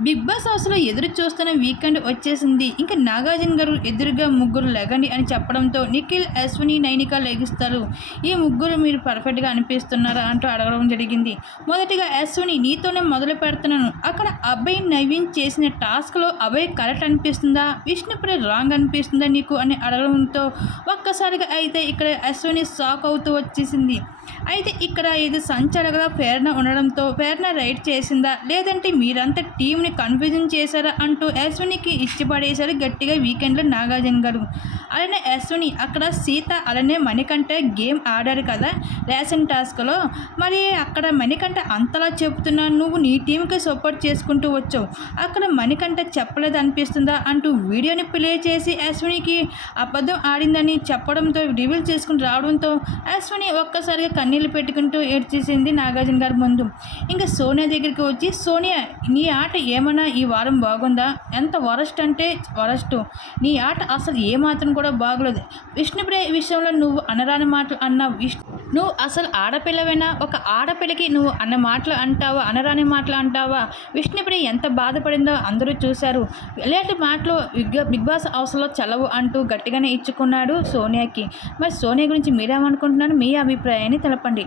Big boss హౌస్లో ఎదురు చూస్తున్న వీకెండ్ వచ్చేసింది. ఇంకా నాగార్జున గారు ఎదురుగా ముగ్గురు లెగండి అని చెప్పడంతో నిఖిల్ అశ్విని నైనిక లెగిస్తారు. ఈ ముగ్గురు మీరు పర్ఫెక్ట్గా అనిపిస్తున్నారా అంటూ అడగడం జరిగింది. మొదటిగా అశ్విని నీతోనే మొదలు పెడుతున్నాను. అక్కడ అభయ్ నవీన్ చేసిన టాస్క్లో అభయ్ కరెక్ట్ అనిపిస్తుందా? విష్ణుప్రియ రాంగ్ అనిపిస్తుందా నీకు? అని అడగడంతో ఒక్కసారిగా అయితే ఇక్కడ అశ్విని షాక్ అవుతూ వచ్చేసింది. అయితే ఇక్కడ ఇది సంచలగా ప్రేరణ ఉండడంతో ప్రేరణ రైడ్ చేసిందా? లేదంటే మీరంతా టీంని కన్ఫ్యూజన్ చేశారా అంటూ అశ్వినికి ఇష్టపడేశారు గట్టిగా వీకెండ్లో నాగార్జున గారు. అలానే అశ్విని అక్కడ సీత అలానే మణికంఠ గేమ్ ఆడారు కదా రేషన్ టాస్క్లో మరి అక్కడ మణికంఠ అంతలా చెబుతున్నా నువ్వు నీ టీంకి సపోర్ట్ చేసుకుంటూ వచ్చావు. అక్కడ మణికంఠ చెప్పలేదు అనిపిస్తుందా అంటూ వీడియోని ప్లే చేసి అశ్వినికి అబద్ధం ఆడిందని చెప్పడంతో రివీల్ చేసుకుని రావడంతో అశ్విని ఒక్కసారిగా కన్నీళ్ళు పెట్టుకుంటూ ఏడ్చేసింది నాగార్జున గారి ముందు. ఇంకా సోనియా దగ్గరికి వచ్చి సోనియా నీ ఆట ఏ ఏమన్నా ఈ వారం బాగుందా? ఎంత వరస్ట్ అంటే వరస్ట్. నీ ఆట అసలు ఏమాత్రం కూడా బాగలేదు. విష్ణుప్రియ విషయంలో నువ్వు అనరాని మాటలు అన్నావు. విష్ణు నువ్వు అసలు ఆడపిల్లవైనా? ఒక ఆడపిల్లకి నువ్వు అన్న మాటలు అంటావా? అనరాని మాటలు అంటావా? విష్ణుప్రియ ఎంత బాధపడిందో అందరూ చూశారు. ఇలాంటి మాటలు బిగ్ బిగ్ బాస్ హౌస్లో చలవు అంటూ గట్టిగానే ఇచ్చుకున్నాడు సోనియాకి. మరి సోనియా గురించి మీరేమనుకుంటున్నారు? మీ అభిప్రాయాన్ని తెలపండి.